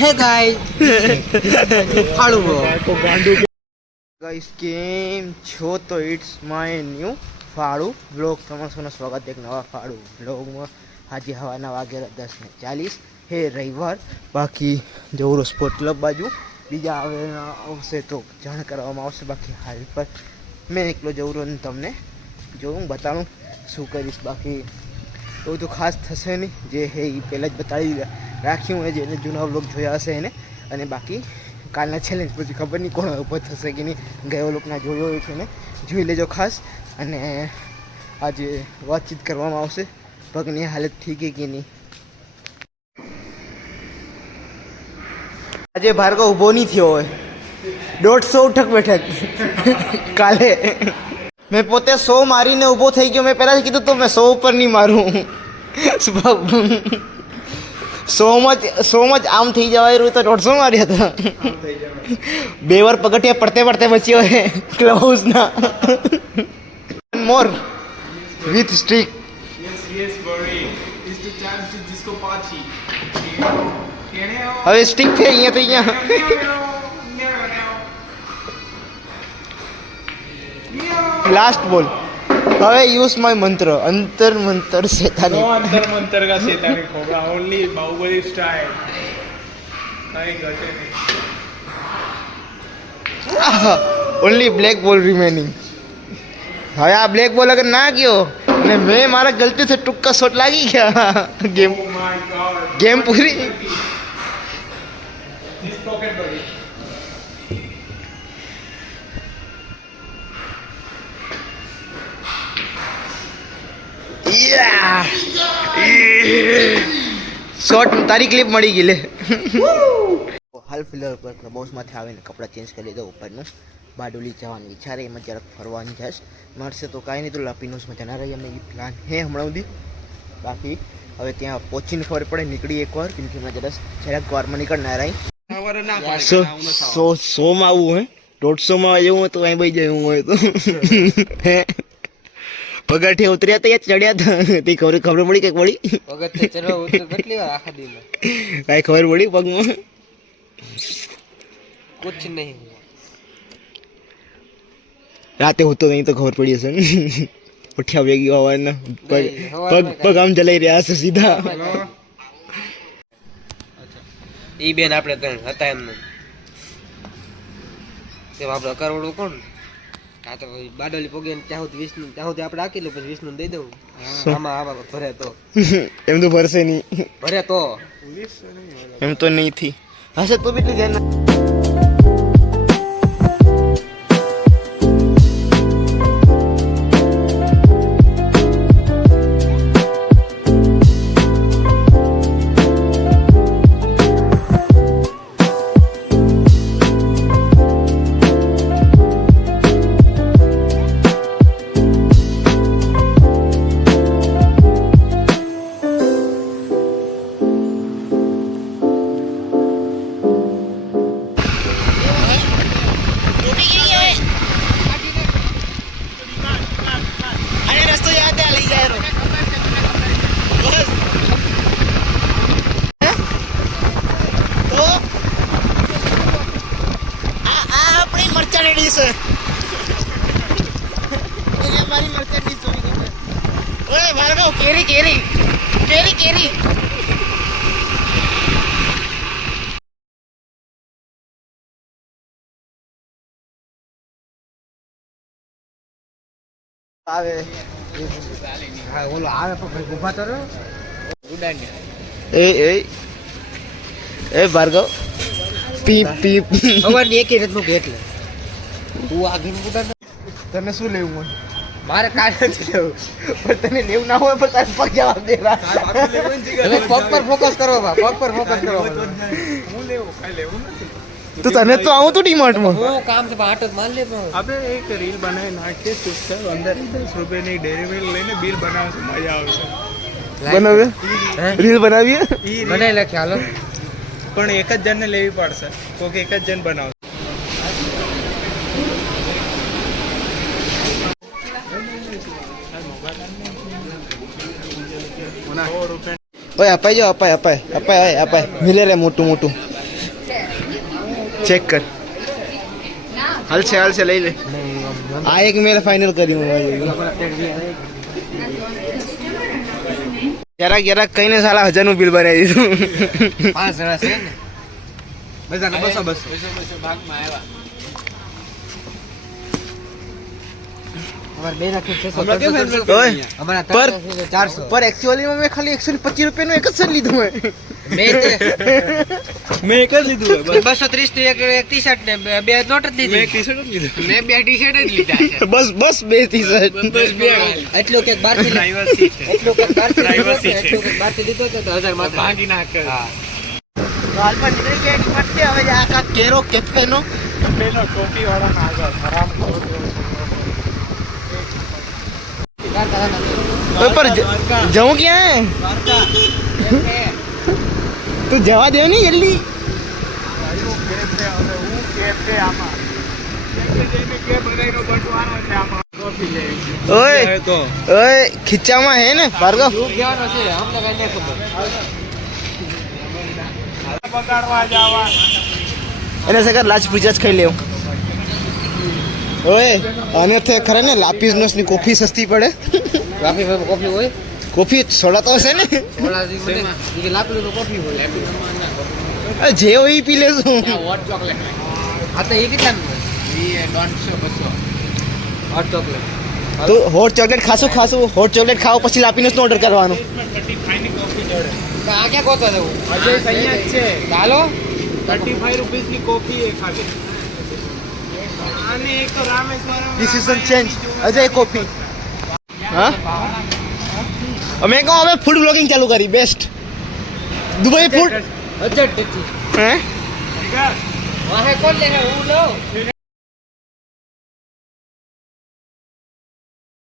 Hey guys. Hello bro. Guys કેમ છો? તો ઇટ્સ માય ન્યૂ ફાળું વ્લોગ તમારું સ્વાગત એક નવા ફાળું વ્લોગમાં. આજે હવાના વાગ્યા 10:40 હે રવિવાર. બાકી જવું સ્પોર્ટ ક્લબ બાજુ બીજા આવશે તો જાણ કરવામાં આવશે. બાકી હાલ પર મેં એકલો જવું અને તમને જોઉં બતાવું શું કરીશ. બાકી એવું તો ખાસ થશે નહીં, જે હે એ પહેલાં જ બતાવી રાખ્યું હોય, જેને જૂના વ્લોગ જોયા હશે એને. અને બાકી કાલના ચેલેન્જ પછી ખબર નહીં કોણ ઊભો થશે કે નહીં, ગયો લોકોના જોયો હોય છે ને જોઈ લેજો ખાસ. અને આજે વાતચીત કરવામાં આવશે પગની હાલત ઠીક છે કે નહીં. આજે ભાર્ગવ ઊભો નહીં થયો હોય, 150 ઉઠક બેઠક કાલે મેં પોતે 100 મારીને ઊભો થઈ ગયો. મેં પહેલાં કીધું તો મેં 100 ઉપર નહીં મારું. 100 જ આમ થઈ જવાય રહ્યું તો 150 માર્યા હતા. 2 વાર પગથિયા પડતે પડતે બચ્યો હે ક્લબ હાઉસના. મોર વિથ સ્ટ્રીક. હવે સ્ટીક છે અહીંયા તો અહીંયા लास्ट बोल. હવે યુઝ માય મંત્ર. અંતર મંતર શેતાની. नो अंतर मंतर का शैतानी कोबरा ओनली बाहुबली स्टाइल. कहीं घटे नहीं. ઓનલી બ્લેક બોલ રિમેનિંગ. હવે આ બ્લેક બોલ અગર ના ગયો અને મેં મારા ગલતી से ટૂંકા શોટ લાગી ગયા, game Oh my god. Game puri. This pocket buddy. Short તારી ક્લિપ મળી ગઈ લે. હાલ ફિલહાલ પર ક્લબ હાઉસમાંથી આવીને કપડાં ચેન્જ કરી લીધો ઉપરનું. બારડોલી જવાનું વિચારે એમાં જરાક ફરવાની જશ મળશે તો કાંઈ નહીં, તો લાપીનોસમાં જના રહી અમે એ પ્લાન હે હમણાં સુધી. બાકી હવે ત્યાં પહોંચીને ખબર પડે નીકળી એકવાર, કેમ કે હમણાં જરાક વારમાં નીકળનાર રહી. 100માં આવવું હે, 150માં એવું હોય તો કાંઈ બઈ જાય એવું હોય તો હે. પગથિયા ઉતર્યા તો ચડ્યા હતા તે ખબર પડી કઈક પડી પગથિયા ચડવા ઉતર્યા કેટલી વાર આખા દિન કઈ ખબર પડી પગમાં કુછ નહીં. રાતે હોતો નહીં તો ખબર પડી હશે ને. ઉઠ્યા વેગી હવાના પગ આમ જલાઈ રહ્યા હશે સીધા. ઈ બેન આપણે ત્રણ હતા એમને તે આપણે અકારવાળું કોણ આ તો બારડોલી પોગે ત્યાં સુધી આપણે રાખી લો, પછી 20 દઈ દઉં. આમાં આવા ભરે તો એમ તો ભરશે નહીં, ભરે તો એમ તો નહીં થી હશે તો બી ધ્યાન. કેરી કેરી કેરી કેરી આવે. હા ઓલો આવે પણ ઉભા તો રહો ઉડાડ્યા. એ ભાર્ગવ પીપ પીપ અવાર એક રતનું કે એટલે તું આગળ ઉડાડ. તને શું લેવું હોય? મારે કાંઈ નથી લેવું, પણ તને લેવું ના હોય પણ તારે પગ જવાબ દે. હવે પગ પર ફોકસ કરો, પગ પર ફોકસ કરો. હું લેવું કઈ લેવું નથી. તો તને તો આવું તું ડીમાર્ટમાં. હું કામ છે પણ આટો જ માર લે. પણ અબે એક રીલ બનાવી નાખીએ ચૂપચાપ અંદર 10 રૂપિયાની ડેરી મિલ્ક લઈને બિલ બનાવશું, મજા આવશે. બનાવે રીલ બનાવીએ બનાવી નાખી હાલો. પણ એક જ જણને લેવી પડશે, કોઈક એક જ જણ બનાવશે. ઓય અપાઈ જો અપાય મિલે રે મોટું ચેક કર હાલશે લઈ લે આ એક મેલ ફાઇનલ કર્યું જરાક કઈને સાલા 1000 નું બિલ બનાવી દીધું 5 જણા છે ને બધાને 200 ભાગમાં આવ્યા અમારે બે રાખી 600 ઓય અમારા પર 400 પર એકચ્યુઅલી માં મેં ખાલી 125 રૂપિયાનું એક જ સર લીધું મેં મેં એક જ લીધું હોય 230 થી એક ટી-શર્ટ ને બે નોટ જ મેં એક લીધી ટી-શર્ટ જ લીધું મેં બે ટી-શર્ટ જ લીધા છે બસ બે ટી-શર્ટ બસ બે એટલો કે 12 થી પ્રાઇવસી છે એટલો કે 12 થી Privacy છે. એટલો કે 12 થી લીધો તો 1000 માં ભાગી નાખે હા હાલમાં નીકળી ગયા એક પટ્ટી હવે આખા કેરો કેફેનો પેલો ટોપી વાળા ના આગળ હરામ ઓય પર જાઉં ક્યાં તું જવા દે નહીં જલ્દી ઓય ખીચામાં હે ને ભાર્ગવ શું કહેવાનો છે અમને કઈ નહીં ખબર એને સગર લાજ પૂજા જ ખાઈ લેવું ઓય અને તે ખરે ને લાપીસ ની કોફી સસ્તી પડે કોફી હોય કોફી સોડા તો હશે ને ઓલા જી મને ઈ લાપલું નો કોફી હોય જે હોય ઈ પી લેશું આ તો એ કેટલાનું હોય હોટ ચોકલેટ તું હોટ ચોકલેટ ખાશું હોટ ચોકલેટ ખાવ પછી લાપીનો જ ઓર્ડર કરવાનો આ ક્યાં ગોતો જવું અજય અહીંયા જ છે ચાલો 35 રૂપીસની કોફી એ ખાલી અને એક તો Rameswaram decision change Ajay coffee હા અમે કહો હવે ફૂડ બ્લોગિંગ ચાલુ કરી બેસ્ટ દુબઈ ફૂડ અજટ નથી હે વાહે કોણ લે હું લો